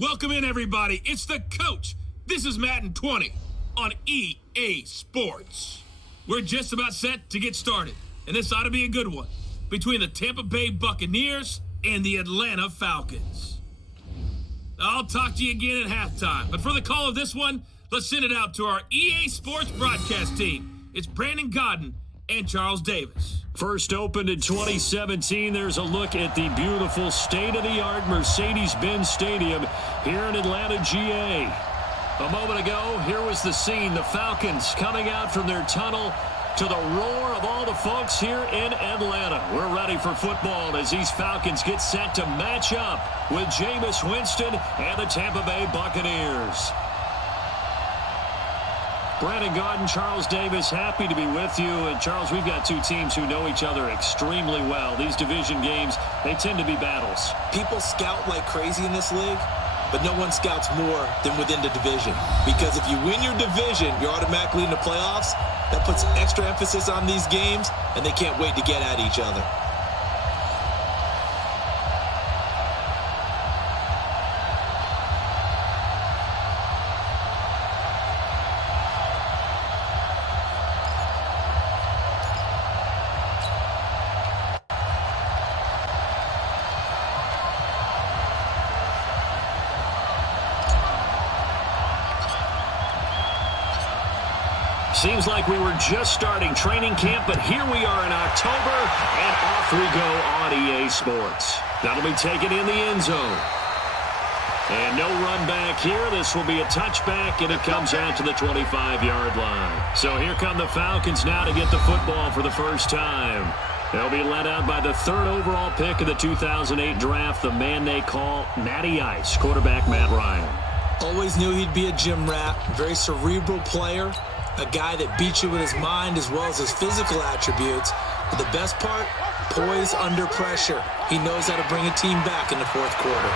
Welcome in, everybody. It's the coach. This is Madden 20 on EA Sports. We're just about set to get started, and this ought to be a good one between the Tampa Bay Buccaneers and the Atlanta Falcons. I'll talk to you again at halftime, but for the call of this one, let's send it out to our EA Sports broadcast team. It's Brandon Godden and Charles Davis. First opened in 2017, there's a look at the beautiful state-of-the-art Mercedes-Benz Stadium here in Atlanta, GA. A moment ago, here was the scene. The Falcons coming out from their tunnel to the roar of all the folks here in Atlanta. We're ready for football as these Falcons get set to match up with Jameis Winston and the Tampa Bay Buccaneers. Brandon Godden, Charles Davis, happy to be with you. And Charles, we've got two teams who know each other extremely well. These division games, they tend to be battles. People scout like crazy in this league, but no one scouts more than within the division. Because if you win your division, you're automatically in the playoffs. That puts extra emphasis on these games, and they can't wait to get at each other. Seems like we were just starting training camp, but here we are in October, and off we go on EA Sports. That'll be taken in the end zone. And no run back here. This will be a touchback, and it comes out to the 25-yard line. So here come the Falcons now to get the football for the first time. They'll be led out by the third overall pick of the 2008 draft, the man they call Matty Ice, quarterback Matt Ryan. Always knew he'd be a gym rat, very cerebral player. A guy that beats you with his mind as well as his physical attributes. But the best part, poise under pressure. He knows how to bring a team back in the fourth quarter.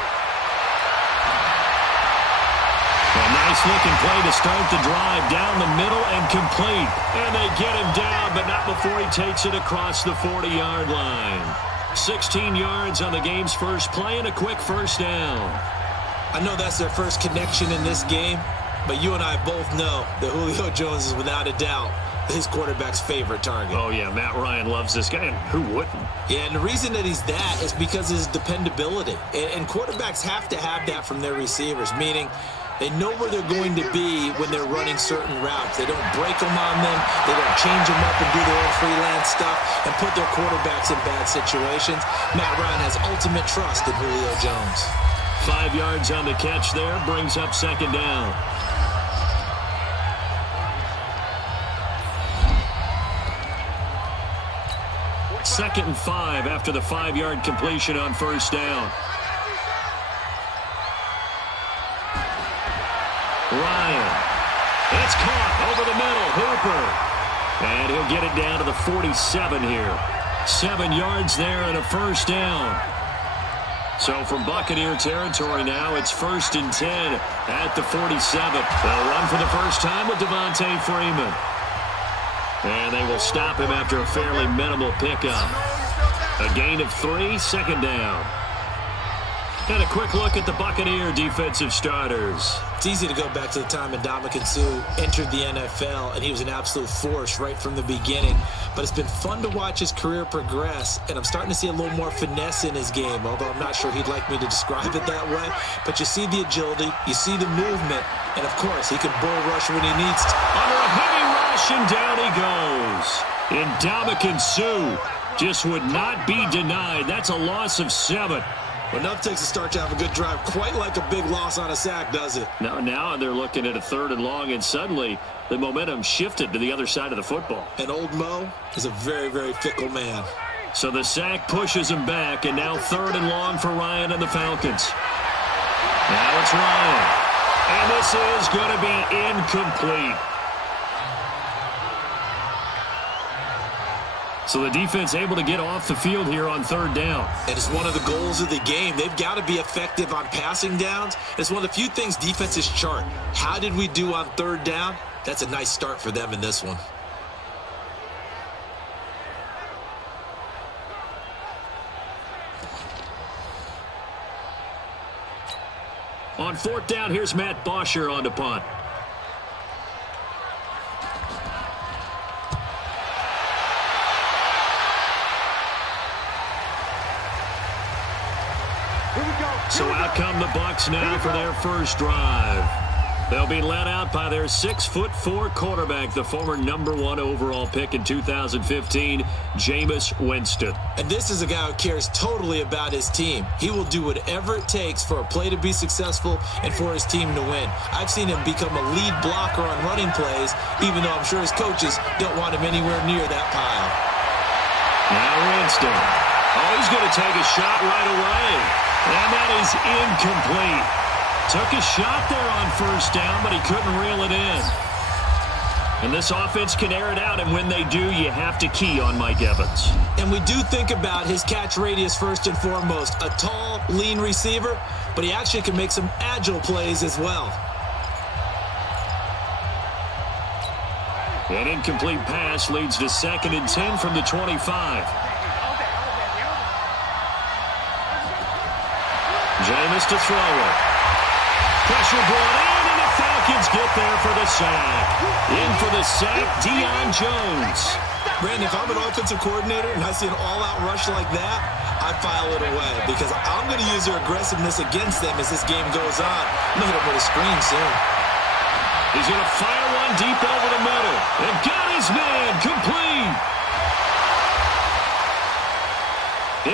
A nice-looking play to start the drive down the middle and complete. And they get him down, but not before he takes it across the 40-yard line. 16 yards on the game's first play and a quick first down. I know that's their first connection in this game. But you and I both know that Julio Jones is without a doubt his quarterback's favorite target. Oh, yeah, Matt Ryan loves this guy, and who wouldn't? Yeah, and the reason that he's that is because of his dependability. And quarterbacks have to have that from their receivers, meaning they know where they're going to be when they're running certain routes. They don't break them on them. They don't change them up and do their own freelance stuff and put their quarterbacks in bad situations. Matt Ryan has ultimate trust in Julio Jones. 5 yards on the catch there, brings up second down. Second and 5 after the 5-yard completion on first down. Ryan. It's caught over the middle. Hooper. And he'll get it down to the 47 here. 7 yards there and a first down. So from Buccaneer territory now, it's 1st and 10 at the 47. They'll run for the first time with Devontae Freeman. And they will stop him after a fairly minimal pickup. A gain of 3, second down. And a quick look at the Buccaneer defensive starters. It's easy to go back to the time Ndamukong Suh entered the NFL, and he was an absolute force right from the beginning. But it's been fun to watch his career progress, and I'm starting to see a little more finesse in his game, although I'm not sure he'd like me to describe it that way. But you see the agility, you see the movement, and of course, he can bull rush when he needs to. Under a heavy rush, and down he goes. Ndamukong Suh just would not be denied. That's a loss of 7. Well, enough takes a start to have a good drive, quite like a big loss on a sack, does it? Now they're looking at a 3rd and long, and suddenly the momentum shifted to the other side of the football. And old Mo is a very, very fickle man. So the sack pushes him back, and now 3rd and long for Ryan and the Falcons. Now it's Ryan. And this is going to be incomplete. So the defense able to get off the field here on 3rd down. And it's one of the goals of the game. They've got to be effective on passing downs. It's one of the few things defenses chart. How did we do on 3rd down? That's a nice start for them in this one. On On fourth down, here's Matt Bosher on the punt. So out come the Bucs now for their first drive. They'll be led out by their 6'4" quarterback, the former #1 overall pick in 2015, Jameis Winston. And this is a guy who cares totally about his team. He will do whatever it takes for a play to be successful and for his team to win. I've seen him become a lead blocker on running plays, even though I'm sure his coaches don't want him anywhere near that pile. Now Winston. Oh, he's going to take a shot right away. And that is incomplete. Took a shot there on first down, but he couldn't reel it in. And this offense can air it out, and when they do, you have to key on Mike Evans. And we do think about his catch radius first and foremost. A tall, lean receiver, but he actually can make some agile plays as well. An incomplete pass leads to 2nd and 10 from the 25. Jameis to throw it. Pressure brought in, and the Falcons get there for the sack. In for the sack, Deion Jones. Brandon, if I'm an offensive coordinator and I see an all-out rush like that, I file it away because I'm going to use their aggressiveness against them as this game goes on. I'm going to hit them with a screen soon. He's going to fire one deep over the middle. And got his man complete.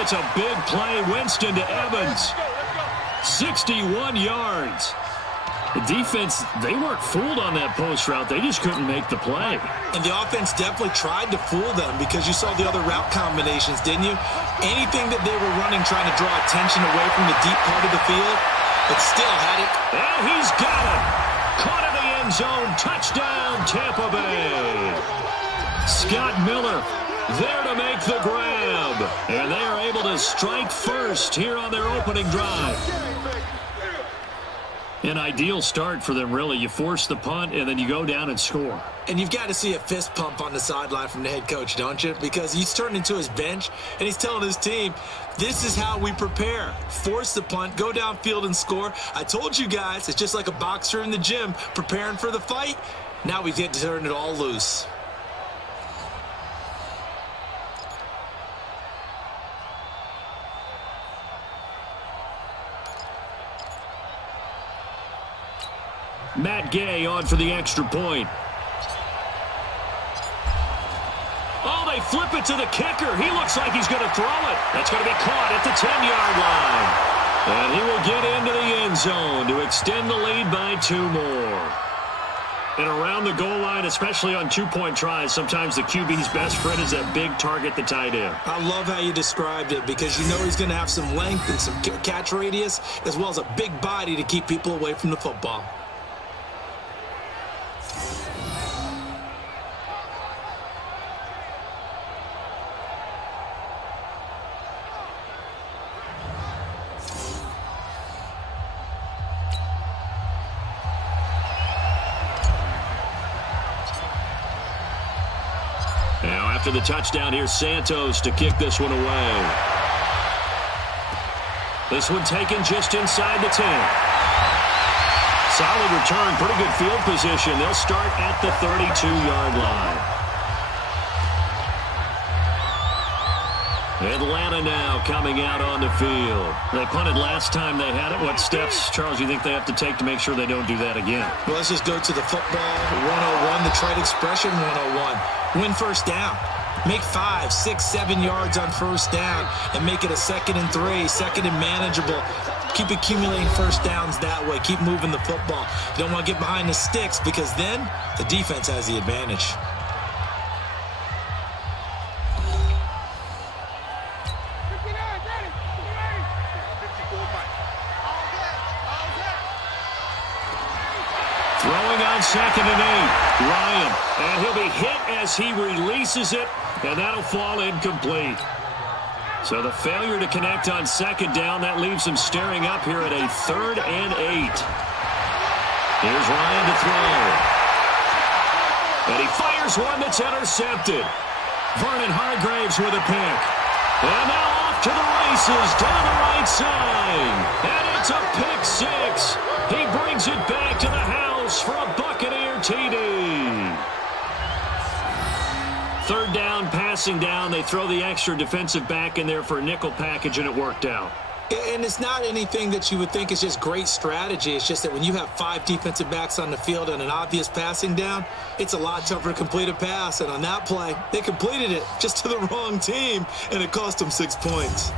It's a big play. Winston to Evans. 61 yards. The defense, they weren't fooled on that post route. They just couldn't make the play. And the offense definitely tried to fool them because you saw the other route combinations, didn't you? Anything that they were running trying to draw attention away from the deep part of the field, but still had it. And he's got it. Caught in the end zone. Touchdown, Tampa Bay. Scott Miller there to make the grab. And they are able to strike first here on their opening drive. An ideal start for them, really. You force the punt, and then you go down and score. And you've got to see a fist pump on the sideline from the head coach, don't you? Because he's turned into his bench, and he's telling his team, this is how we prepare. Force the punt, go downfield and score. I told you guys, it's just like a boxer in the gym preparing for the fight. Now we get to turn it all loose. Matt Gay on for the extra point. Oh, they flip it to the kicker. He looks like he's going to throw it. That's going to be caught at the 10-yard line. And he will get into the end zone to extend the lead by 2 more. And around the goal line, especially on 2-point tries, sometimes the QB's best friend is that big target, the tight end. I love how you described it because you know he's going to have some length and some catch radius as well as a big body to keep people away from the football. Now after the touchdown, here's Santos to kick this one away. This one taken just inside the 10. Solid return, pretty good field position. They'll start at the 32-yard line. Atlanta now coming out on the field. They punted last time they had it. What steps, Charles, you think they have to take to make sure they don't do that again? Well, let's just go to the football 101, the trite expression 101. Win first down. Make 5, 6, 7 yards on first down and make it a 2nd and 3, 2nd and manageable. Keep accumulating first downs that way. Keep moving the football. You don't want to get behind the sticks because then the defense has the advantage. Throwing on 2nd and 8. Ryan. And he'll be hit as he releases it, and that'll fall incomplete. So the failure to connect on 2nd down, that leaves him staring up here at a 3rd and 8. Here's Ryan to throw. And he fires one that's intercepted. Vernon Hargraves with a pick. And now off to the races down the right side. And it's a pick 6. He brings it back to the house for a Buccaneer TD. Third down, passing down. They throw the extra defensive back in there for a nickel package, and it worked out. And it's not anything that you would think is just great strategy. It's just that when you have 5 defensive backs on the field and an obvious passing down, it's a lot tougher to complete a pass. And on that play, they completed it just to the wrong team, and it cost them 6 points.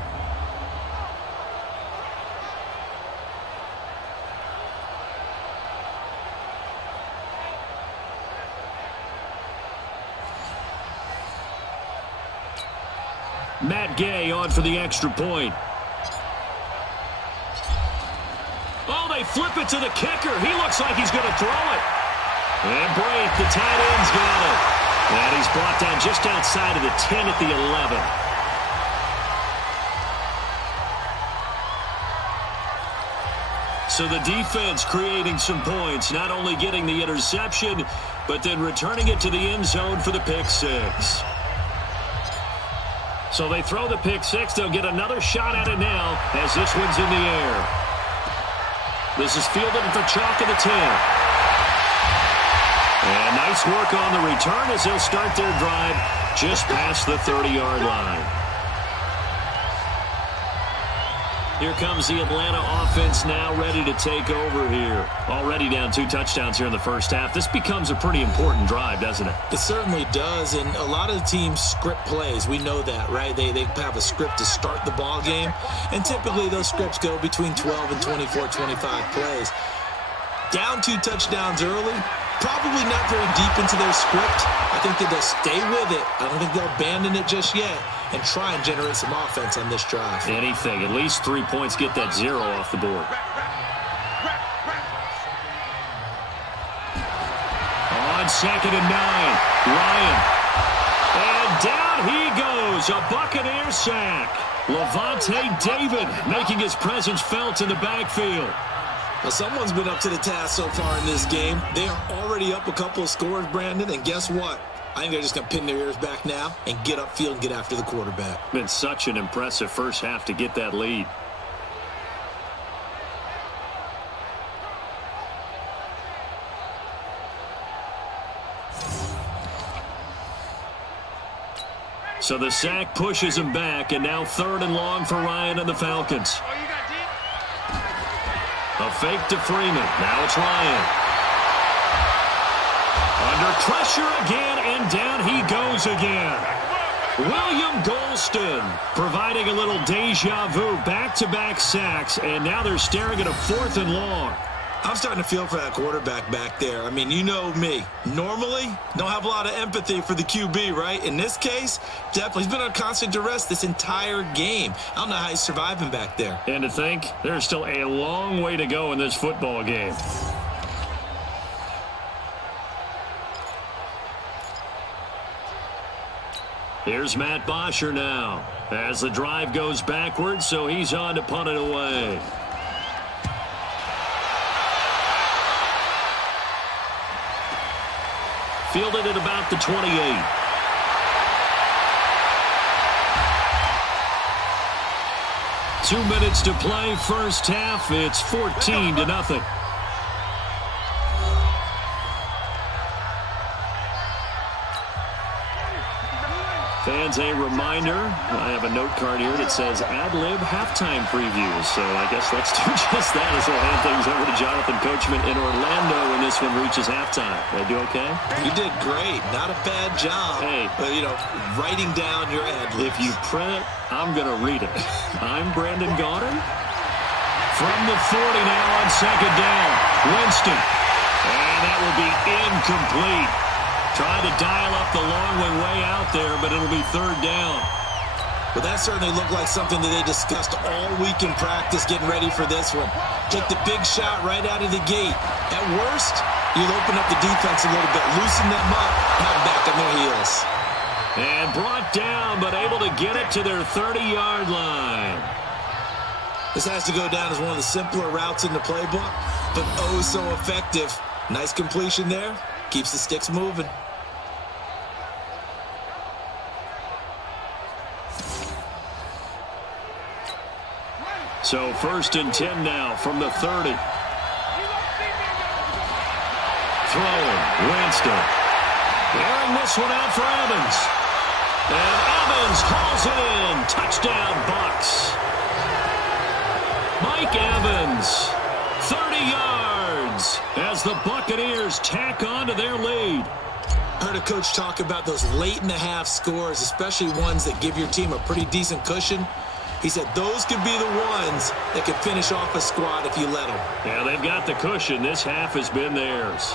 Matt Gay on for the extra point. Oh, they flip it to the kicker. He looks like he's going to throw it. And Braith, the tight end's got it. And he's brought down just outside of the 10 at the 11. So the defense creating some points, not only getting the interception, but then returning it to the end zone for the pick six. So they throw the pick six. They'll get another shot at it now as this one's in the air. This is fielded at the chalk of the 10. And nice work on the return as they'll start their drive just past the 30-yard line. Here comes the Atlanta offense now ready to take over here. Already down 2 touchdowns here in the first half. This becomes a pretty important drive, doesn't it? It certainly does, and a lot of the teams script plays. We know that, right? They have a script to start the ball game, and typically those scripts go between 12 and 24, 25 plays. Down 2 touchdowns early, probably not very deep into their script. I think that they'll stay with it. I don't think they'll abandon it just yet and try and generate some offense on this drive. Anything. At least 3 points, get that 0 off the board. On 2nd and 9, Ryan. And down he goes. A Buccaneer sack. Levante David making his presence felt in the backfield. Well, someone's been up to the task so far in this game. They are already up a couple of scores, Brandon, and guess what? I think they're just going to pin their ears back now and get upfield and get after the quarterback. Been such an impressive first half to get that lead. So the sack pushes him back, and now 3rd and long for Ryan and the Falcons. A fake to Freeman. Now it's Ryan. Under pressure again, and down he goes again. William Golston providing a little deja vu, back-to-back sacks, and now they're staring at a 4th and long. I'm starting to feel for that quarterback back there. I mean, you know me. Normally, don't have a lot of empathy for the QB, right? In this case, definitely. He's been on constant duress this entire game. I don't know how he's surviving back there. And to think, there's still a long way to go in this football game. Here's Matt Bosher now as the drive goes backwards, so he's on to punt it away. Fielded at about the 28. Two minutes to play, first half. It's 14-0. Fans, a reminder, I have a note card here that says ad-lib halftime previews. So I guess let's do just that as we'll hand things over to Jonathan Coachman in Orlando when this one reaches halftime. Did I do okay? You did great. Not a bad job. Hey. But, writing down your ad-libs. If you print it, I'm going to read it. I'm Brandon Gaudin. From the 40 now on 2nd down. Winston. And that will be incomplete. Trying to dial up the long way out there, but it'll be 3rd down. Well, that certainly looked like something that they discussed all week in practice, getting ready for this one. Take the big shot right out of the gate. At worst, you'll open up the defense a little bit, loosen them up, have them back on their heels. And brought down, but able to get it to their 30-yard line. This has to go down as one of the simpler routes in the playbook, but oh so effective. Nice completion there. Keeps the sticks moving. So 1st and 10 now from the 30. throwing. Winston. Airing this one out for Evans. And Evans hauls it in. Touchdown, Bucs. Mike Evans, 30 yards as the Buccaneers tack on to their lead. Heard a coach talk about those late-in-the-half scores, especially ones that give your team a pretty decent cushion. He said those could be the ones that could finish off a squad if you let them. Yeah, they've got the cushion. This half has been theirs.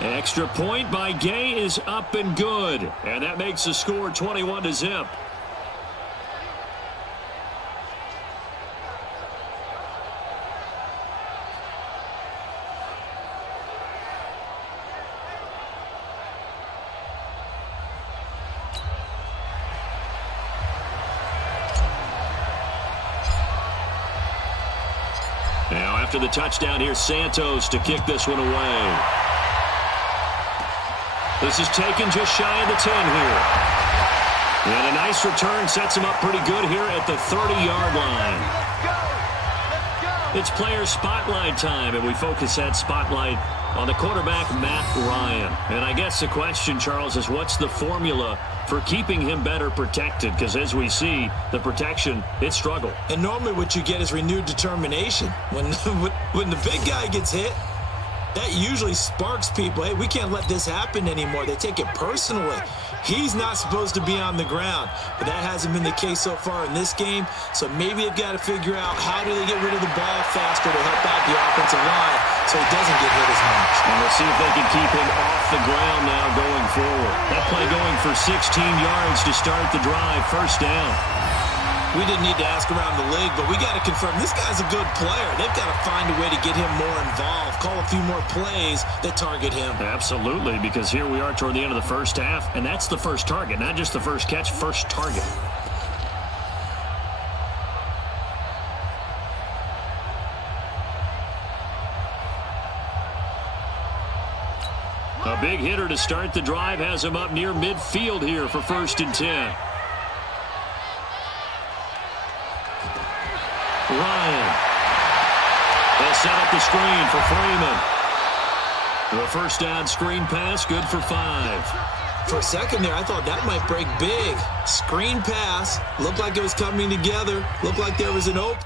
Extra point by Gay is up and good. And that makes the score 21-0. Now after the touchdown, here's Santos to kick this one away. This is taken just shy of the 10 here. And a nice return sets him up pretty good here at the 30-yard line. It's player spotlight time, and we focus that spotlight on the quarterback, Matt Ryan. And I guess the question, Charles, is what's the formula for keeping him better protected? Because as we see, the protection, it struggled. And normally what you get is renewed determination. When the big guy gets hit, that usually sparks people. Hey, we can't let this happen anymore. They take it personally. He's not supposed to be on the ground, but that hasn't been the case so far in this game. So maybe they've got to figure out how do they get rid of the ball faster to help out the offensive line so he doesn't get hit as much. And we'll see if they can keep him off the ground now going forward. That play going for 16 yards to start the drive, first down. We didn't need to ask around the league, but we got to confirm this guy's a good player. They've got to find a way to get him more involved, call a few more plays that target him. Absolutely, because here we are toward the end of the first half, and that's the first target, not just the first catch, first target. A big hitter to start the drive has him up near midfield here for 1st and 10. Ryan. They'll set up the screen for Freeman. The first down screen pass, good for 5. For a second there, I thought that might break big. Screen pass, looked like it was coming together, looked like there was an open.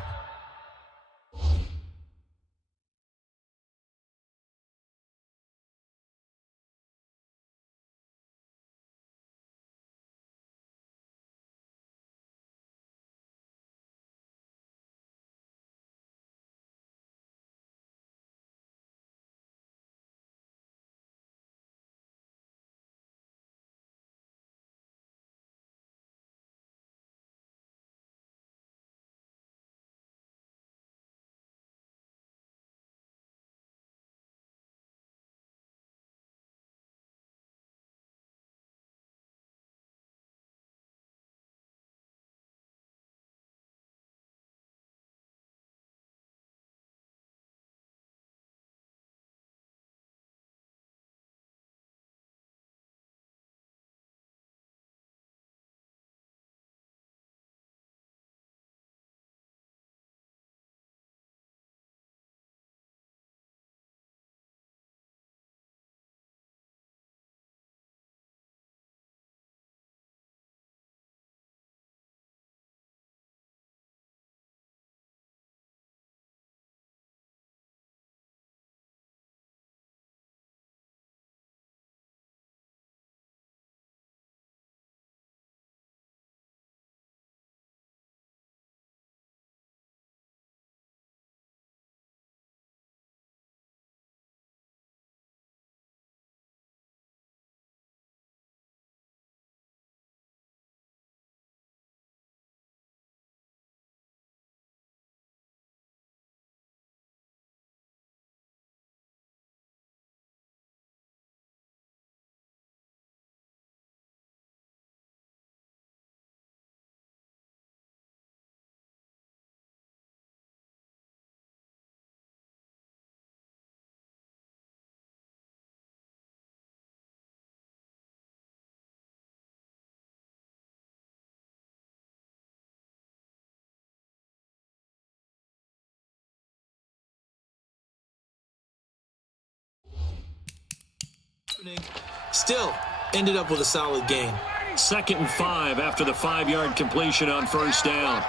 Still ended up with a solid gain. 2nd and 5 after the 5-yard completion on first down.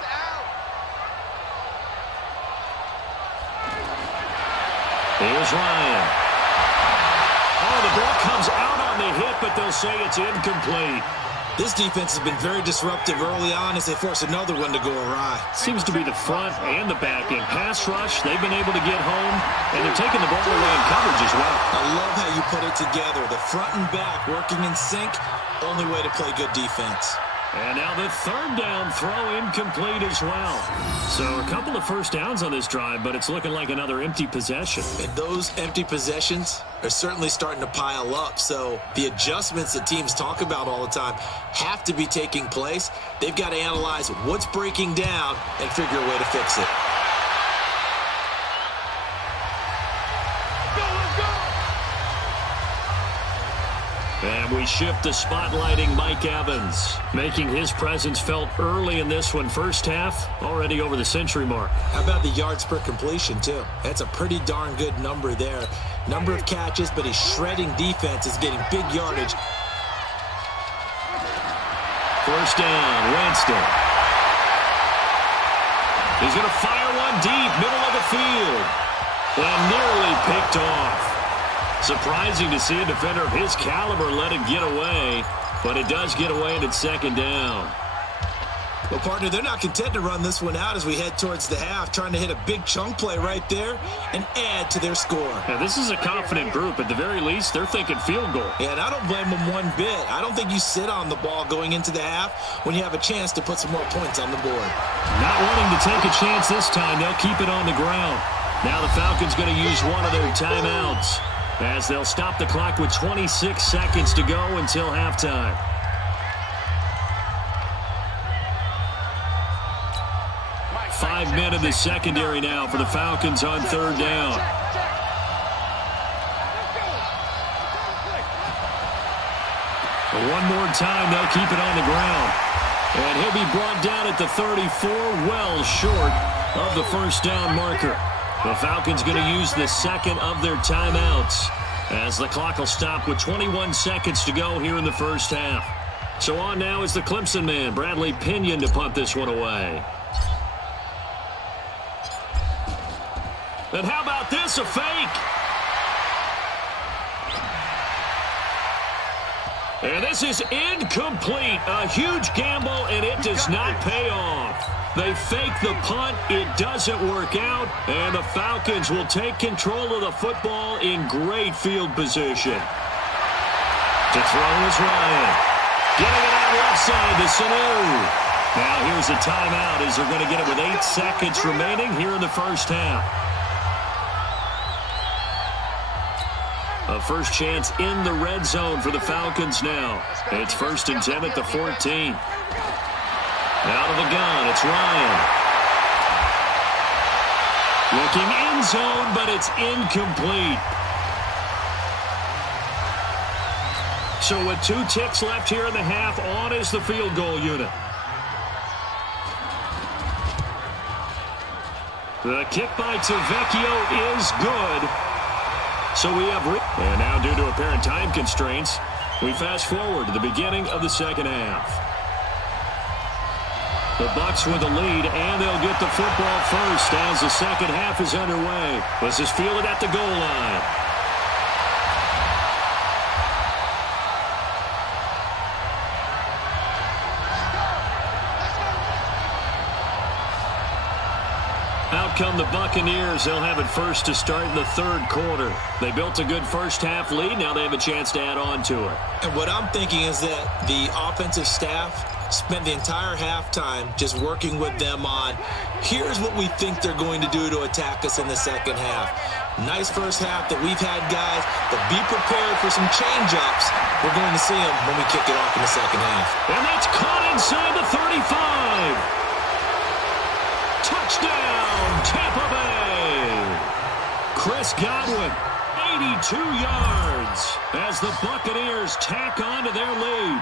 Here's Ryan. Oh, the ball comes out on the hit, but they'll say it's incomplete. This defense has been very disruptive early on as they force another one to go awry. Seems to be the front and the back end. Pass rush, they've been able to get home, and they're taking the ball away in coverage as well. I love how you put it together. The front and back working in sync, only way to play good defense. And now the 3rd down throw incomplete as well. So a couple of first downs on this drive, but it's looking like another empty possession. And those empty possessions are certainly starting to pile up. So the adjustments that teams talk about all the time have to be taking place. They've got to analyze what's breaking down and figure a way to fix it. And we shift to spotlighting Mike Evans, making his presence felt early in this one. First half, already over the century mark. How about the yards per completion, too? That's a pretty darn good number there. Number of catches, but his shredding defense is getting big yardage. First down, Winston. He's going to fire one deep, middle of the field. And nearly picked off. Surprising to see a defender of his caliber let it get away, but it does get away and it's 2nd down. Well, partner, they're not content to run this one out as we head towards the half, trying to hit a big chunk play right there and add to their score. Now, this is a confident group. At the very least, they're thinking field goal. Yeah, and I don't blame them one bit. I don't think you sit on the ball going into the half when you have a chance to put some more points on the board. Not wanting to take a chance this time, they'll keep it on the ground. Now the Falcons going to use one of their timeouts, as they'll stop the clock with 26 seconds to go until halftime. Five men in the secondary now for the Falcons on 3rd down. One more time, they'll keep it on the ground. And he'll be brought down at the 34, well short of the first down marker. The Falcons going to use the 2nd of their timeouts, as the clock will stop with 21 seconds to go here in the first half. So on now is the Clemson man, Bradley Pinion, to punt this one away. And how about this, a fake? And this is incomplete. A huge gamble, and it does not pay off. They fake the punt. It doesn't work out, and the Falcons will take control of the football in great field position. To throw is Ryan. Getting it out left side to Sanu. Now here's a timeout as they're going to get it with 8 seconds remaining here in the first half. A first chance in the red zone for the Falcons now. It's 1st and 10 at the 14. Out of the gun, it's Ryan. Looking end zone, but it's incomplete. So with 2 ticks left here in the half, on is the field goal unit. The kick by Tavecchio is good. So we have, and now due to apparent time constraints, we fast forward to the beginning of the second half. The Bucs with the lead, and they'll get the football first as the second half is underway. This is fielded at the goal line. Out come the Buccaneers. They'll have it first to start in the 3rd quarter. They built a good first half lead. Now they have a chance to add on to it. And what I'm thinking is that the offensive staff spent the entire halftime just working with them on, here's what we think they're going to do to attack us in the second half. Nice first half that we've had, guys, but be prepared for some change-ups. We're going to see them when we kick it off in the second half. And that's caught inside the 35. Touchdown, Tampa Bay. Chris Godwin, 82 yards as the Buccaneers tack on to their lead.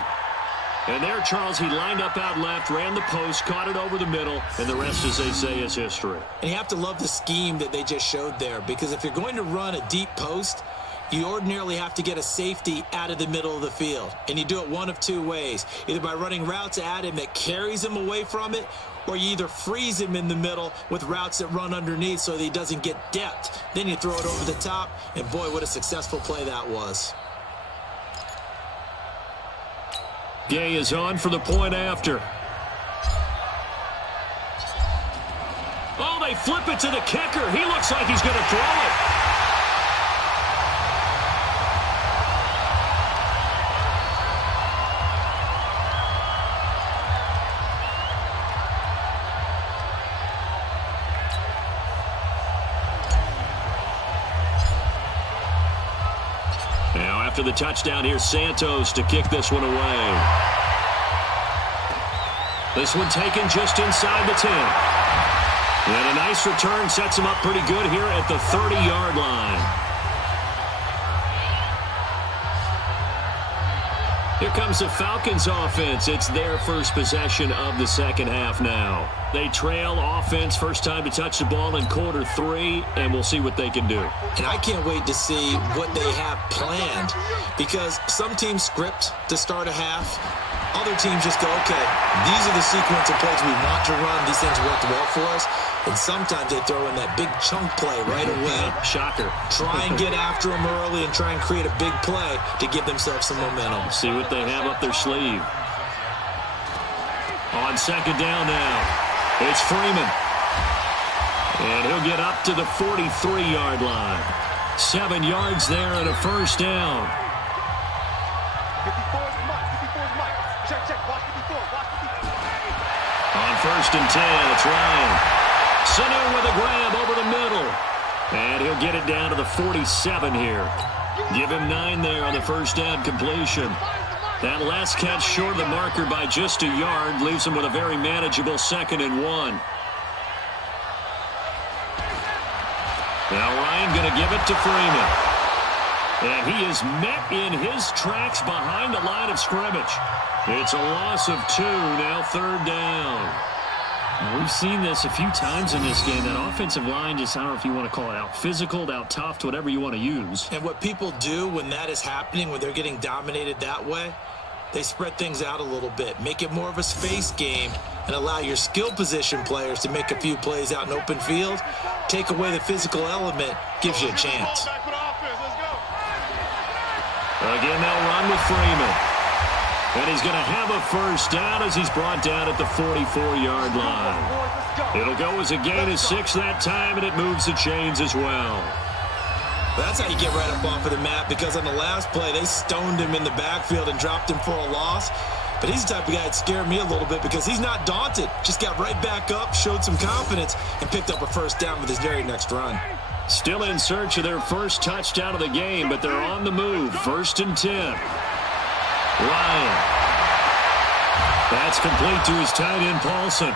And there, Charles, he lined up out left, ran the post, caught it over the middle, and the rest, as they say, is history. And you have to love the scheme that they just showed there, because if you're going to run a deep post, you ordinarily have to get a safety out of the middle of the field. And you do it one of two ways, either by running routes at him that carries him away from it, or you either freeze him in the middle with routes that run underneath so that he doesn't get depth. Then you throw it over the top, and boy, what a successful play that was. Gay is on for the point after. Oh, they flip it to the kicker. He looks like he's going to throw it. Now, after the touchdown, here's Santos to kick this one away. This one taken just inside the 10. And a nice return sets him up pretty good here at the 30-yard line. Here comes the Falcons offense. It's their first possession of the second half now. They trail offense first time to touch the ball in quarter 3, and we'll see what they can do. And I can't wait to see what they have planned, because some teams script to start a half. Other teams just go, okay, these are the sequence of plays we want to run. These things worked well for us. And sometimes they throw in that big chunk play right away. Shocker. Try and get after them early and try and create a big play to give themselves some momentum. See what they have up their sleeve. On second down now, it's Freeman. And he'll get up to the 43-yard line. 7 yards there and a first down. On first and 10, it's Ryan. Sanu with a grab over the middle. And he'll get it down to the 47 here. Give him 9 there on the first down completion. That last catch short of the marker by just a yard leaves him with a very manageable 2nd and 1. Now Ryan going to give it to Freeman. And he is met in his tracks behind the line of scrimmage. It's a loss of 2, now 3rd down. We've seen this a few times in this game. That offensive line just, I don't know if you want to call it out physical, out tough, whatever you want to use. And what people do when that is happening, when they're getting dominated that way, they spread things out a little bit, make it more of a space game, and allow your skill position players to make a few plays out in open field. Take away the physical element, gives you a chance. Again, they'll run with Freeman. And he's going to have a first down as he's brought down at the 44-yard line. It'll go as a gain of 6 that time, and it moves the chains as well. That's how you get right up off of the map, because on the last play, they stoned him in the backfield and dropped him for a loss. But he's the type of guy that scared me a little bit because he's not daunted. Just got right back up, showed some confidence, and picked up a first down with his very next run. Still in search of their first touchdown of the game, but they're on the move. 1st and 10. Ryan. That's complete to his tight end, Paulson.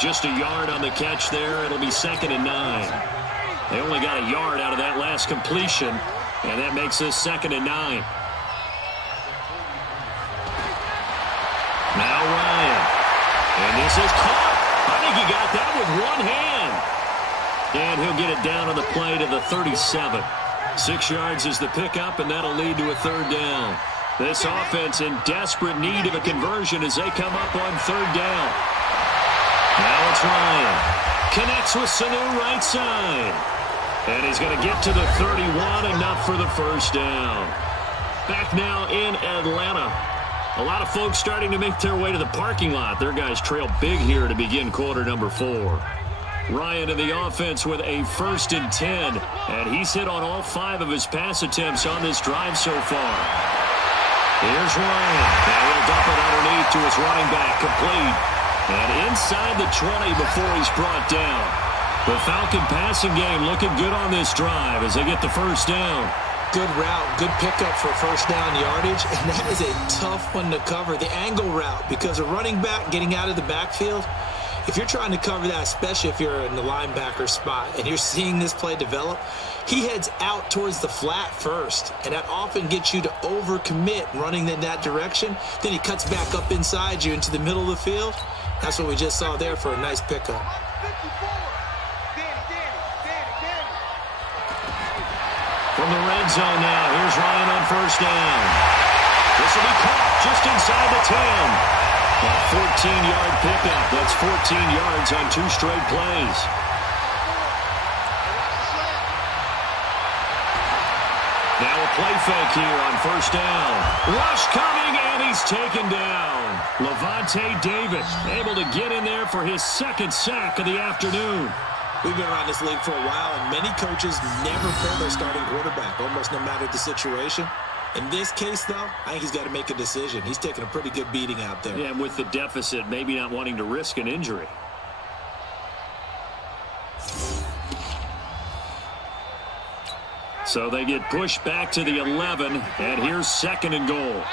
Just a yard on the catch there. It'll be 2nd and 9. They only got a yard out of that last completion, and that makes this 2nd and 9. Now Ryan. And this is caught. I think he got that with one hand. And he'll get it down on the play to the 37. 6 yards is the pickup, and that'll lead to a 3rd down. This offense in desperate need of a conversion as they come up on 3rd down. Now it's Ryan. Connects with Sanu right side. And he's going to get to the 31, enough for the first down. Back now in Atlanta. A lot of folks starting to make their way to the parking lot. Their guys trail big here to begin quarter number 4. Ryan in the offense with a 1st and 10. And he's hit on all 5 of his pass attempts on this drive so far. Here's Ryan. Now he'll dump it underneath to his running back, complete. And inside the 20 before he's brought down. The Falcon passing game looking good on this drive as they get the first down. Good route, good pickup for first down yardage, and that is a tough one to cover. The angle route, because a running back getting out of the backfield, if you're trying to cover that, especially if you're in the linebacker spot and you're seeing this play develop, he heads out towards the flat first, and that often gets you to overcommit running in that direction. Then he cuts back up inside you into the middle of the field. That's what we just saw there for a nice pickup. From the red zone now. Here's Ryan on first down. This will be caught just inside the 10. A 14-yard pickup. That's 14 yards on 2 straight plays. Now a play fake here on first down. Rush coming, and he's taken down. Levante David able to get in there for his second sack of the afternoon. We've been around this league for a while, and many coaches never pull their starting quarterback, almost no matter the situation. In this case, though, I think he's got to make a decision. He's taking a pretty good beating out there. Yeah, with the deficit, maybe not wanting to risk an injury. So they get pushed back to the 11, and here's 2nd and goal.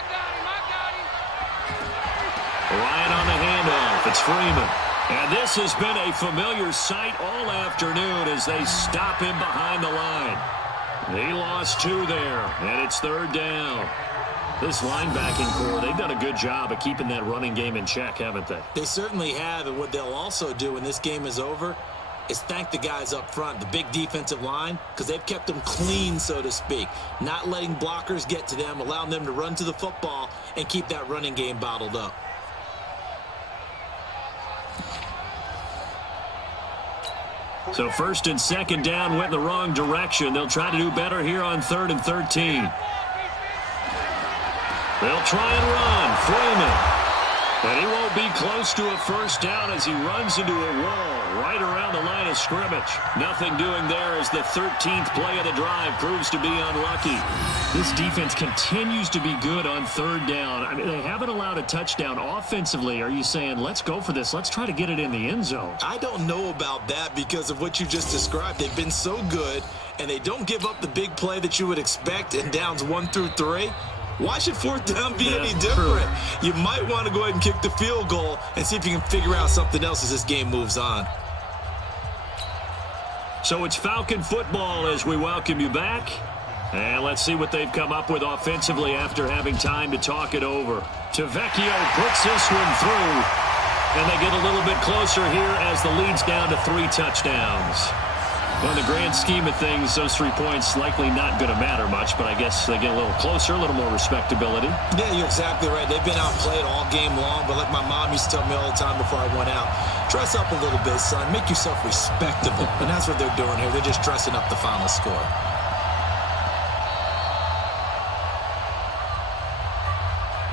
Ryan on the handoff. It's Freeman. And this has been a familiar sight all afternoon as they stop him behind the line. He lost 2 there, and it's 3rd down. This linebacking core, they've done a good job of keeping that running game in check, haven't they? They certainly have, and what they'll also do when this game is over is thank the guys up front, the big defensive line, because they've kept them clean, so to speak, not letting blockers get to them, allowing them to run to the football and keep that running game bottled up. So 1st and 2nd down went the wrong direction. They'll try to do better here on 3rd and 13. They'll try and run. Freeman. And he won't be close to a first down as he runs into a wall right around the line of scrimmage. Nothing doing there as the 13th play of the drive proves to be unlucky. This defense continues to be good on 3rd down. I mean, they haven't allowed a touchdown offensively. Are you saying, let's go for this? Let's try to get it in the end zone. I don't know about that because of what you just described. They've been so good, and they don't give up the big play that you would expect in downs 1 through 3. Why should 4th down be any different? You might want to go ahead and kick the field goal and see if you can figure out something else as this game moves on. So it's Falcon football as we welcome you back. And let's see what they've come up with offensively after having time to talk it over. Tavecchio puts this one through. And they get a little bit closer here as the lead's down to 3 touchdowns. Well, in the grand scheme of things, those 3 points likely not going to matter much, but I guess they get a little closer, a little more respectability. Yeah, you're exactly right. They've been outplayed all game long, but like my mom used to tell me all the time before I went out, dress up a little bit, son. Make yourself respectable. And that's what they're doing here. They're just dressing up the final score.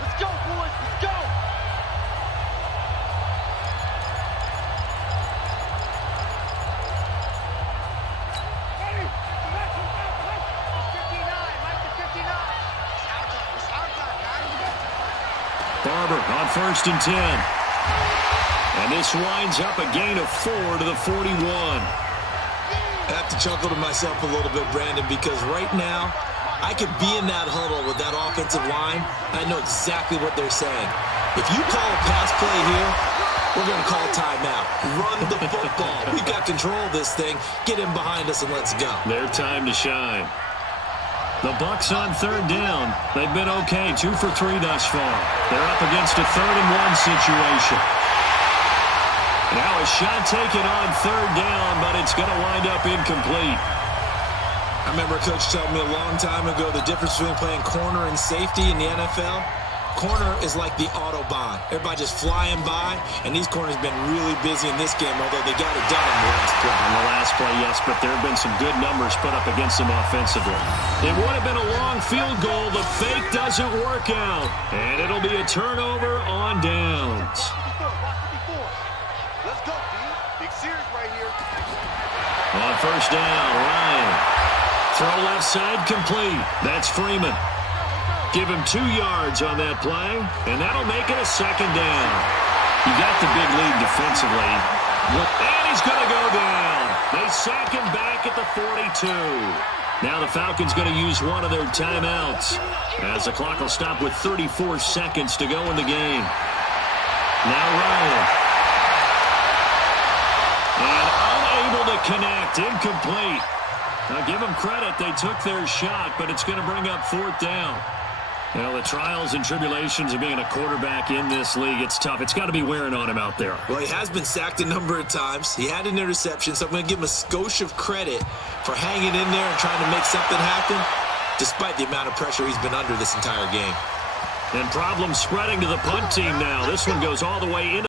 Let's go, boys. Let's go. Barber on 1st and 10. And this winds up a gain of 4 to the 41. I have to chuckle to myself a little bit, Brandon, because right now I could be in that huddle with that offensive line. I know exactly what they're saying. If you call a pass play here, we're going to call timeout. Run the football. We've got control of this thing. Get in behind us and let's go. Their time to shine. The Bucs on 3rd down. They've been okay, 2 for 3 thus far. They're up against a 3rd and 1 situation. Now a shot taken on 3rd down, but it's going to wind up incomplete. I remember a coach telling me a long time ago the difference between playing corner and safety in the NFL. Corner is like the Autobahn. Everybody just flying by, and these corners have been really busy in this game, although they got it done on the last play. On the last play, yes, but there have been some good numbers put up against them offensively. It would have been a long field goal. The fake doesn't work out, and it'll be a turnover on downs. Let's go, B. Big series right here. On 1st down, Ryan. Throw left side complete. That's Freeman. Give him 2 yards on that play, and that'll make it a 2nd down. You got the big lead defensively. And he's going to go down. They sack him back at the 42. Now the Falcons going to use one of their timeouts as the clock will stop with 34 seconds to go in the game. Now Ryan. And unable to connect, incomplete. Now give them credit, they took their shot, but it's going to bring up 4th down. Well, the trials and tribulations of being a quarterback in this league, it's tough. It's got to be wearing on him out there. Well, he has been sacked a number of times. He had an interception, so I'm going to give him a skosh of credit for hanging in there and trying to make something happen, despite the amount of pressure he's been under this entire game. And problems spreading to the punt team now. This one goes all the way into